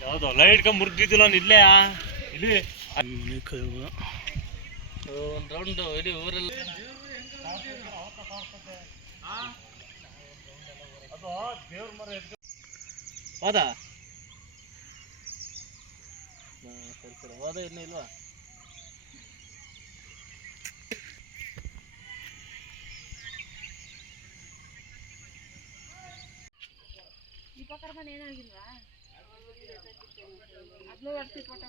ಯಾವ್ದು ಲೈಟ್ ಮುರ್ದಿದ್ದಿಲ್ಲ ಇಲ್ಲೇ ಇಲ್ಲಿ ಒಂದು ರೌಂಡ್ ಇಡೀ ಊರೆಲ್ಲ ಹೌದಾ ಹೋದ ಇನ್ನೂ ಇಲ್ವಾ ದೀಪಕರ್ಮನ್ ಏನಾಗಿಲ್ವಾ ಅದನ್ನು ವರ್ಷಿ ಫೋಟೋ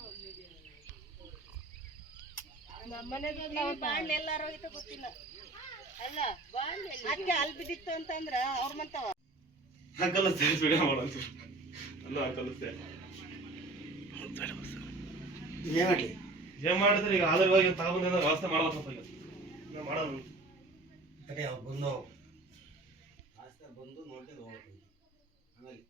ಬಾಣ್ ಎಲ್ಲಾರು ಹೋಗಿತ್ತು ಗೊತ್ತಿಲ್ಲ ಅಲ್ಲ ಅದಕ್ಕೆ ಅಲ್ಲಿ ಬಿದ್ದಿತ್ತು ಅಂತಂದ್ರ ಅವ್ರ ಮಂತವ ಕಲಿಸ್ತೆ ವಿಡಿಯೋ ಮಾಡೋದು ಅಲ್ಲ ಕಲಿಸ್ತೆ ಏನ್ ಮಾಡಿದ್ರೆ ಈಗ ಆಧಾರವಾಗಿ ತಗೊಂಡ್ ವ್ಯವಸ್ಥೆ ಮಾಡ್ಬೇಕಪ್ಪ ಈಗ ಮಾಡೋದು ಅವ್ರು ಬಂದು ಬಂದು ನೋಡ್ಕೊಂಡು ಹೋಗ್ಬೇಕು ಆಮೇಲೆ